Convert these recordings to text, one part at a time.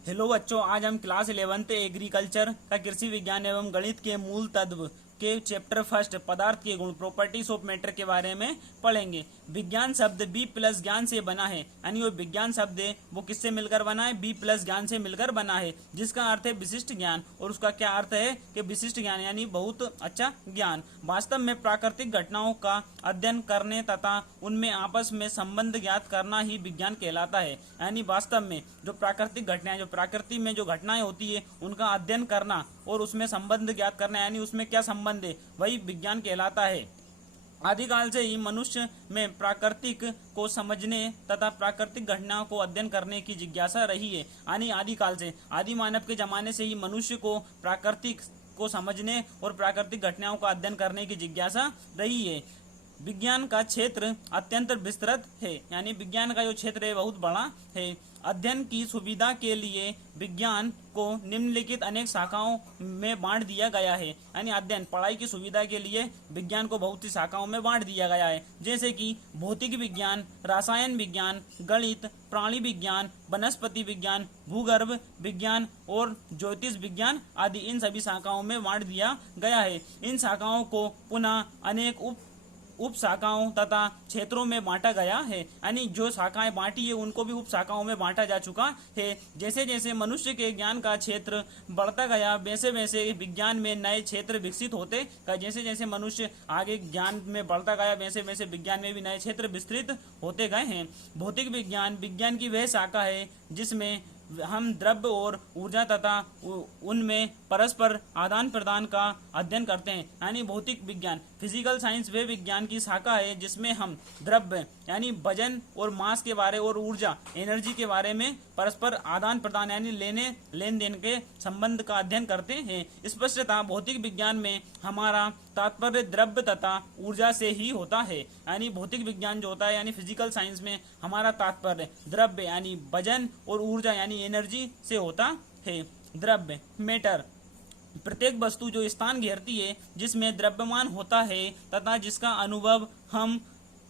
Hello बच्चों, आज हम क्लास 11th एग्रीकल्चर का कृषि विज्ञान एवं गणित के मूल तत्व के चैप्टर फर्स्ट पदार्थ के गुण प्रॉपर्टीज ऑफ मैटर के बारे में पढ़ेंगे। विज्ञान शब्द बी प्लस ज्ञान से बना है, यानी वो विज्ञान शब्द है वो किससे मिलकर बना है? बी प्लस ज्ञान से मिलकर बना है, जिसका अर्थ है विशिष्ट ज्ञान। और उसका क्या अर्थ है कि विशिष्ट ज्ञान यानी बहुत अच्छा ज्ञान। वास्तव में प्राकृतिक घटनाओं का अध्ययन करने तथा उनमें आपस में संबंध ज्ञात करना ही विज्ञान कहलाता है। यानी वास्तव में जो प्राकृतिक घटनाएं, जो प्रकृति में जो घटनाएं होती है उनका अध्ययन करना और उसमें संबंध ज्ञात करना, यानी उसमें क्या संबंध है, वही विज्ञान कहलाता है। आदिकाल से ही मनुष्य में प्राकृतिक को समझने तथा प्राकृतिक घटनाओं को अध्ययन करने की जिज्ञासा रही है। यानी आदिकाल से, आदि मानव के जमाने से ही मनुष्य को प्राकृतिक को समझने और प्राकृतिक घटनाओं का अध्ययन करने की जिज्ञासा रही है। विज्ञान का क्षेत्र अत्यंत विस्तृत है, यानी विज्ञान का जो क्षेत्र है बहुत बड़ा है। अध्ययन की सुविधा के लिए विज्ञान को निम्नलिखित अनेक शाखाओं में बांट दिया गया है। यानी अध्ययन पढ़ाई की सुविधा के लिए विज्ञान को बहुत सी शाखाओं में बांट दिया गया है, जैसे कि भौतिक विज्ञान, रसायन विज्ञान, गणित, प्राणी विज्ञान, वनस्पति विज्ञान, भूगर्भ विज्ञान और ज्योतिष विज्ञान आदि। इन सभी शाखाओं में बांट दिया गया है। इन शाखाओं को पुनः अनेक उप शाखाओं तथा क्षेत्रों में बांटा गया है। यानी जो शाखाएं बांटी है उनको भी उप शाखाओं में बांटा जा चुका है। जैसे जैसे मनुष्य के ज्ञान का क्षेत्र बढ़ता गया, वैसे वैसे विज्ञान में नए क्षेत्र विकसित होते गए। जैसे जैसे मनुष्य आगे ज्ञान में बढ़ता गया, वैसे वैसे विज्ञान में भी नए क्षेत्र विस्तृत होते गए हैं। भौतिक विज्ञान विज्ञान की वह शाखा है जिसमें हम द्रव्य और ऊर्जा तथा उनमें परस्पर आदान प्रदान का अध्ययन करते हैं। यानी भौतिक विज्ञान, फिजिकल साइंस वे विज्ञान की शाखा है जिसमें हम द्रव्य यानी वजन और मास के बारे और ऊर्जा एनर्जी के बारे में परस्पर आदान प्रदान यानी लेन देन के संबंध का अध्ययन करते हैं। स्पष्टतः भौतिक विज्ञान में हमारा तात्पर्य द्रव्य तथा ऊर्जा से ही होता है। यानी भौतिक विज्ञान जो होता है यानी फिजिकल साइंस में हमारा तात्पर्य द्रव्य यानी वजन और ऊर्जा यानी एनर्जी से होता है। द्रव्य मैटर प्रत्येक वस्तु जो स्थान घेरती है जिसमें द्रव्यमान होता है तथा जिसका अनुभव हम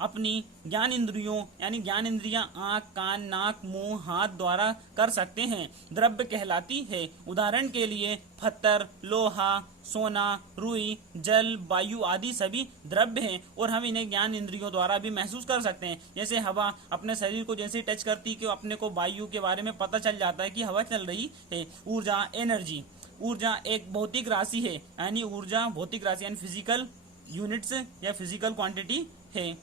अपनी ज्ञान इंद्रियों यानी ज्ञान इंद्रियां आँख, कान, नाक, मुंह, हाथ द्वारा कर सकते हैं, द्रव्य कहलाती है। उदाहरण के लिए पत्थर, लोहा, सोना, रुई, जल, वायु आदि सभी द्रव्य हैं और हम इन्हें ज्ञान इंद्रियों द्वारा भी महसूस कर सकते हैं। जैसे हवा अपने शरीर को जैसे टच करती है कि अपने को वायु के बारे में पता चल जाता है कि हवा चल रही है। ऊर्जा एनर्जी, ऊर्जा एक भौतिक राशि है, यानी ऊर्जा भौतिक राशि यानी फिजिकल यूनिट्स या फिजिकल क्वांटिटी है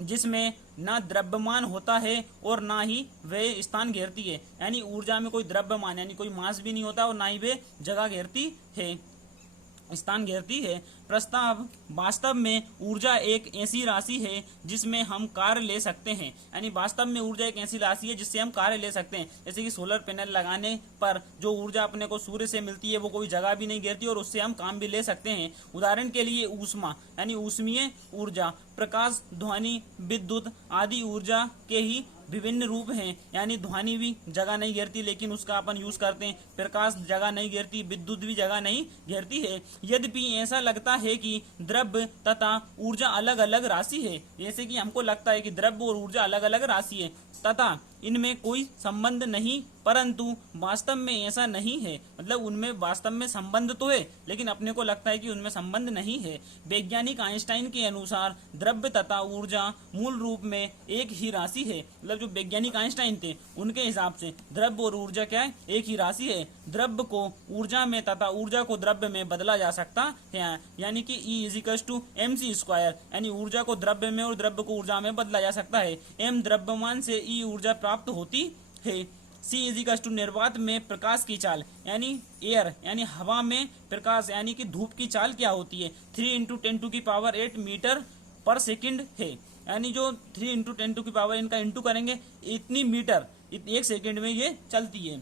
जिसमें ना द्रव्यमान होता है और ना ही वे स्थान घेरती है। यानी ऊर्जा में कोई द्रव्यमान यानी कोई मास भी नहीं होता और ना ही वे जगह घेरती है, स्थान घेरती है। प्रस्ताव वास्तव में ऊर्जा एक ऐसी राशि है जिसमें हम कार्य ले सकते हैं। यानी वास्तव में ऊर्जा एक ऐसी राशि है जिससे हम कार्य ले सकते हैं। जैसे कि सोलर पैनल लगाने पर जो ऊर्जा अपने को सूर्य से मिलती है वो कोई जगह भी नहीं घेरती और उससे हम काम भी ले सकते हैं। उदाहरण के लिए ऊष्मा यानी ऊष्मीय ऊर्जा, प्रकाश, ध्वनि, विद्युत आदि ऊर्जा के ही विभिन्न रूप हैं। यानी ध्वनि भी जगह नहीं घेरती लेकिन उसका अपन यूज करते हैं, प्रकाश जगह नहीं घेरती, विद्युत भी जगह नहीं घेरती है। यद्यपि ऐसा लगता है कि द्रव्य तथा ऊर्जा अलग अलग राशि है, जैसे कि हमको लगता है कि द्रव्य और ऊर्जा अलग अलग राशि है तथा इनमें कोई संबंध नहीं, परंतु वास्तव में ऐसा नहीं है। मतलब उनमें वास्तव में संबंध तो है लेकिन अपने को लगता है कि उनमें संबंध नहीं है। वैज्ञानिक आइंस्टाइन के अनुसार द्रव्य तथा ऊर्जा मूल रूप में एक ही राशि है। मतलब जो वैज्ञानिक आइंस्टाइन थे उनके हिसाब से द्रव्य और ऊर्जा क्या है? एक ही राशि है। द्रव्य को ऊर्जा में तथा ऊर्जा को द्रव्य में बदला जा सकता है, यानी कि E=mc²। यानी ऊर्जा को द्रव्य में और द्रव्य को ऊर्जा में बदला जा सकता है। m द्रव्यमान से E ऊर्जा प्राप्त होती है। C= निर्वात में प्रकाश की चाल यानी एयर यानी हवा में प्रकाश यानी कि धूप की चाल क्या होती है? 3 × 10⁸ मीटर पर सेकंड है। यानी जो 3 × 10⁸ इनका इंटू करेंगे इतनी मीटर एक सेकंड में ये चलती है।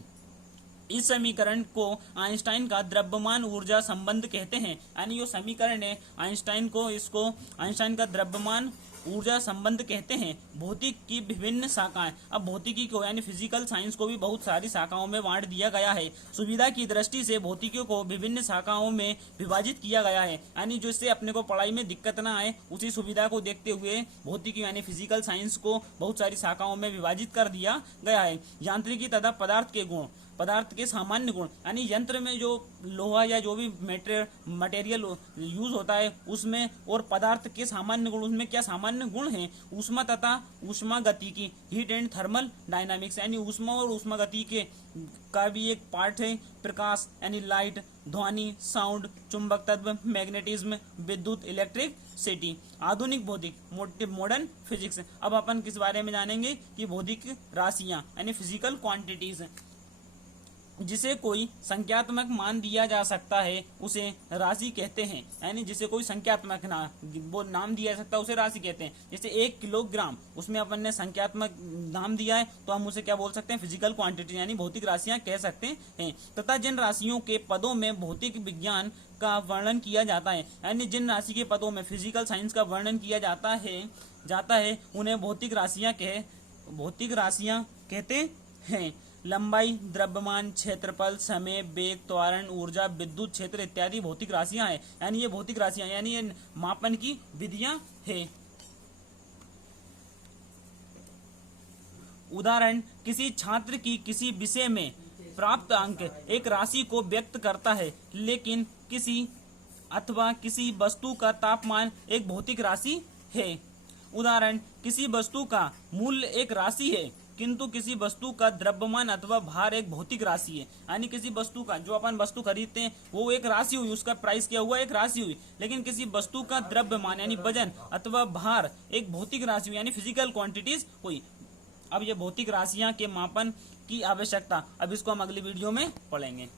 इस समीकरण को आइंस्टाइन का द्रव्यमान ऊर्जा संबंध कहते हैं। यानी जो समीकरण है आइंस्टाइन का द्रव्यमान ऊर्जा संबंध कहते हैं। भौतिक की विभिन्न शाखाएं। अब भौतिकी को यानी फिजिकल साइंस को भी बहुत सारी शाखाओं में बांट दिया गया है। सुविधा की दृष्टि से भौतिकी को विभिन्न शाखाओं में विभाजित किया गया है, यानी जिससे अपने को पढ़ाई में दिक्कत ना आए, उसी सुविधा को देखते हुए भौतिकी यानी फिजिकल साइंस को बहुत सारी शाखाओं में विभाजित कर दिया गया है। यांत्रिकी तथा पदार्थ के गुण, पदार्थ के सामान्य गुण, यानी यंत्र में जो लोहा या जो भी मटेरियल यूज होता है उसमें, और पदार्थ के सामान्य गुण, उसमें क्या सामान्य गुण हैं। ऊष्मा तथा ऊष्मा गतिकी, हीट एंड थर्मल डायनामिक्स, यानी ऊष्मा और ऊष्मा गति के का भी एक पार्ट है। प्रकाश यानी लाइट, ध्वनि साउंड, चुंबक तत्व मैग्नेटिज्म, विद्युत इलेक्ट्रिसिटी। आधुनिक भौतिक मॉडर्न फिजिक्स। अब अपन किस बारे में जानेंगे कि भौतिक राशियां यानी फिजिकल क्वांटिटीज, जिसे कोई संख्यात्मक मान दिया जा सकता है उसे राशि कहते हैं, यानी जिसे कोई संख्यात्मक नाम दिया जा सकता है उसे राशि कहते हैं। जैसे 1 किलोग्राम, उसमें अपन ने संख्यात्मक नाम दिया है तो हम उसे क्या बोल सकते हैं, फिजिकल क्वांटिटी यानी भौतिक राशियां कह सकते हैं। तथा जिन राशियों के पदों में भौतिक विज्ञान का वर्णन किया जाता है, यानी जिन राशि के पदों में फिजिकल साइंस का वर्णन किया जाता है उन्हें भौतिक राशियां कहते हैं। लंबाई, द्रव्यमान, क्षेत्रफल, समय, वेग, त्वरण, ऊर्जा, विद्युत क्षेत्र इत्यादि भौतिक राशियां हैं, यानी ये भौतिक राशियां यानी ये मापन की विधियां हैं। उदाहरण, किसी छात्र की किसी विषय में प्राप्त अंक एक राशि को व्यक्त करता है, लेकिन किसी वस्तु का तापमान एक भौतिक राशि है। उदाहरण, किसी वस्तु का मूल्य एक राशि है, किंतु किसी वस्तु का द्रव्यमान अथवा भार एक भौतिक राशि है। यानी किसी वस्तु का, जो अपन वस्तु खरीदते हैं वो एक राशि हुई, उसका प्राइस क्या हुआ, एक राशि हुई, लेकिन किसी वस्तु का द्रव्यमान यानी वजन अथवा भार एक भौतिक राशि हुई, यानी फिजिकल क्वांटिटीज हुई। अब ये भौतिक राशियां के मापन की आवश्यकता, अब इसको हम अगली वीडियो में पढ़ेंगे।